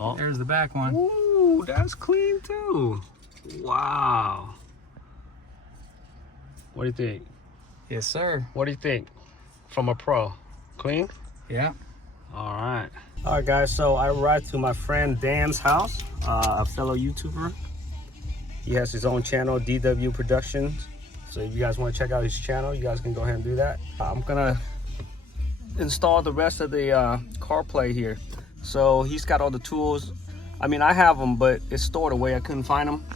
Oh, there's the back one. Ooh, that's clean too. Wow. What do you think? Yes, sir. What do you think? From a pro, clean? Yeah. All right. All right, guys. So I arrived to my friend Dan's house, a fellow YouTuber. He has his own channel, DW Productions. So if you guys want to check out his channel, you guys can go ahead and do that. I'm gonna install the rest of the Carplay here. So he's got all the tools. I mean, I have them, but it's stored away. I couldn't find them,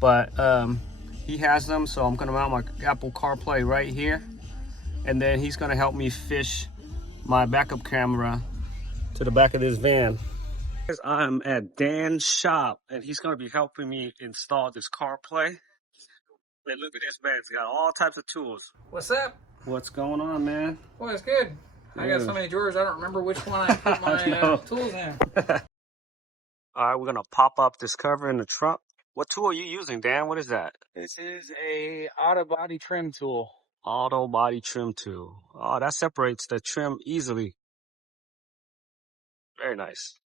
but he has them. So I'm gonna mount my Apple CarPlay right here, and then he's gonna help me fish my backup camera to the back of this van. I'm at Dan's shop, and he's gonna be helping me install this CarPlay. Man, look at this man. He's got all types of tools. What's up? What's going on, man? Well, it's good. I got so many drawers, I don't remember which one I put my tools in. All right, we're gonna pop up this cover in the trunk. What tool are you using, Dan? What is that? This is a auto body trim tool. Auto body trim tool. Oh, that separates the trim easily. Very nice.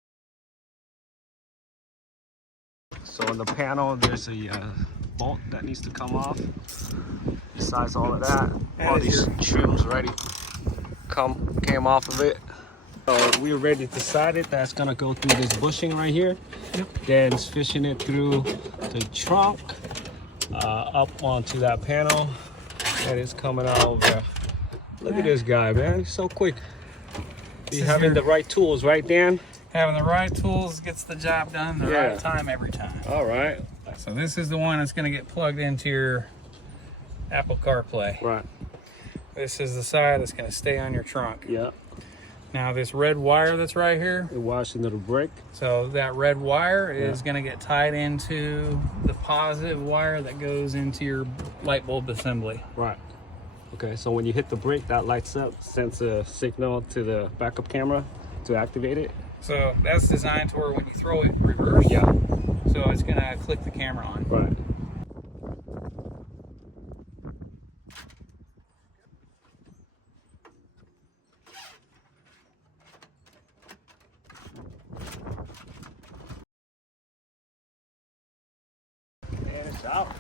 So in the panel, there's a bolt that needs to come off. Besides all of that, all these trims already came off of it. So we already decided that's gonna go through this bushing right here. Yep. Dan's fishing it through the trunk, up onto that panel, and it's coming out over. Look at this guy, man. He's so quick. You having the right tools, right, Dan? Having the right tools gets the job done the right time every time. All right. So this is the one that's going to get plugged into your Apple CarPlay. Right. This is the side that's going to stay on your trunk. Yeah. Now this red wire that's right here. It wires into the brake. So that red wire is going to get tied into the positive wire that goes into your light bulb assembly. Right. Okay, so when you hit the brake, that lights up, sends a signal to the backup camera to activate it. So that's designed to where when you throw it in reverse, so it's gonna click the camera on. Right. And it's out.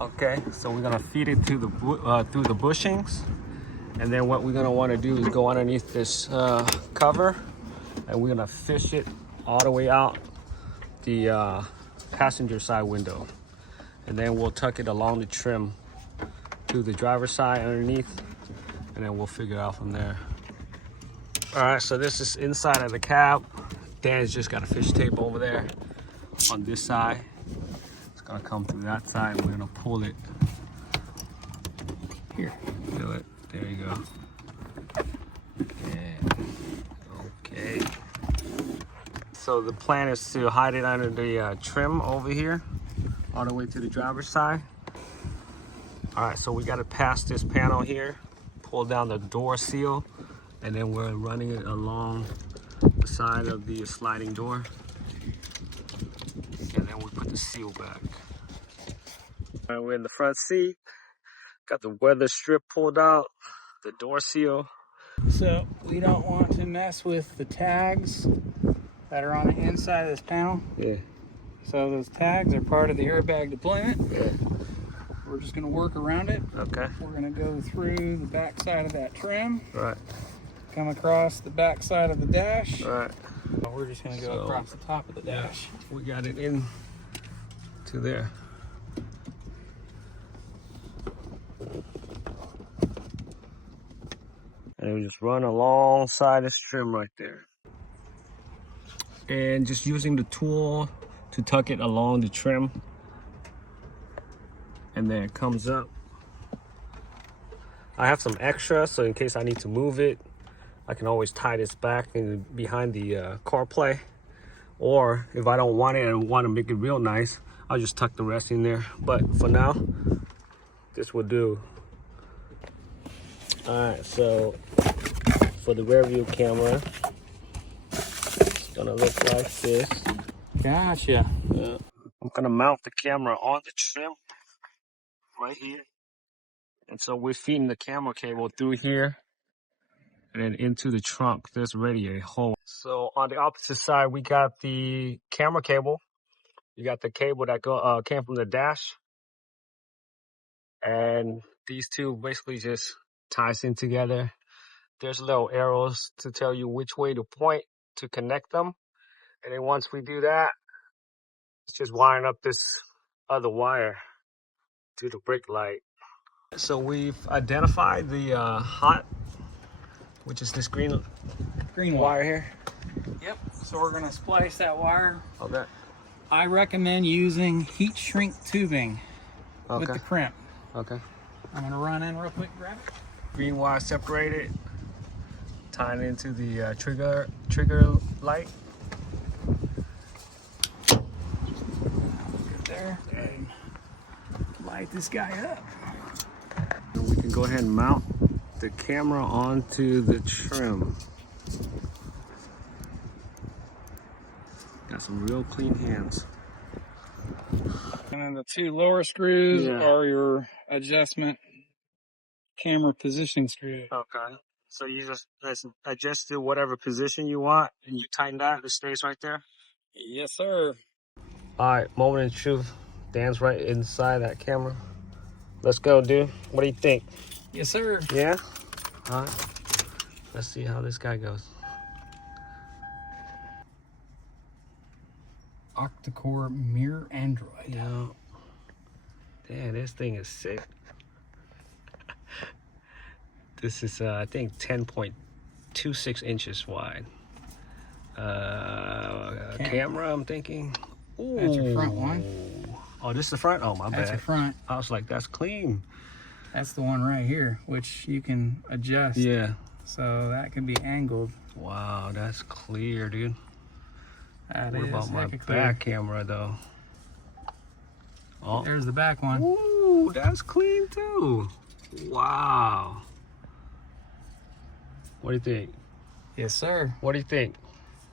Okay, so we're gonna feed it to the through the bushings, and then what we're gonna want to do is go underneath this cover, and we're gonna fish it all the way out the passenger side window, and then we'll tuck it along the trim to the driver's side underneath, and then we'll figure it out from there. All right, so this is inside of the cab. Dan's just got a fish tape over there on this side. Gonna come through that side, and we're gonna pull it here. Feel it. There you go. Okay. So the plan is to hide it under the trim over here, all the way to the driver's side. All right, so we got to pass this panel here, pull down the door seal, and then we're running it along the side of the sliding door, and then we put the seal back. We're in the front seat, got the weather strip pulled out, the door seal. So we don't want to mess with the tags that are on the inside of this panel. Yeah. So those tags are part of the airbag deployment. Yeah. We're just going to work around it. Okay. We're going to go through the back side of that trim. Right. Come across the back side of the dash. Right. We're just going to go across the top of the dash. We got it in to there. And we just run alongside this trim right there. And just using the tool to tuck it along the trim. And then it comes up. I have some extra, so in case I need to move it, I can always tie this back in behind the CarPlay. Or if I don't want it and want to make it real nice, I'll just tuck the rest in there. But for now, this will do. Alright, so for the rear view camera, it's gonna look like this. Gotcha. I'm gonna mount the camera on the trim right here. And so we're feeding the camera cable through here and then into the trunk. There's already a hole. So on the opposite side, we got the camera cable. You got the cable that came from the dash, and these two basically just ties in together. There's little arrows to tell you which way to point to connect them. And then once we do that, it's just wiring up this other wire to the brake light. So we've identified the hot, which is this green wire here. Yep. So we're gonna splice that wire. Okay. I recommend using heat shrink tubing with the crimp. Okay. I'm gonna run in real quick, grab it. Green wire separated, tying into the trigger light. Get there. And light this guy up. And we can go ahead and mount the camera onto the trim. Got some real clean hands. And then the two lower screws are your adjustment camera positioning screws. Okay. So you just adjust to whatever position you want, and you tighten that, it stays right there? Yes, sir. All right, moment of truth. Dan's right inside that camera. Let's go, dude. What do you think? Yes, sir. Yeah? All right. Let's see how this guy goes. Octa-core mirror Android. Yeah. Damn, this thing is sick. This is, I think, 10.26 inches wide. Camera, I'm thinking. Ooh. That's your front one. Oh, this is the front? Oh, my bad. That's your front. I was like, that's clean. That's the one right here, which you can adjust. Yeah. So that can be angled. Wow, that's clear, dude. That What is about my clear. back camera, though? Oh. There's the back one. Ooh, that's clean, too. Wow. What do you think? Yes, sir. What do you think?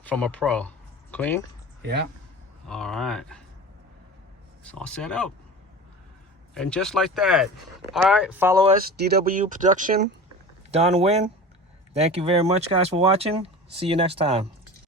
From a pro. Clean? Yeah. All right. It's all set up. And just like that. All right, follow us, DW Production, Don Wynn. Thank you very much, guys, for watching. See you next time.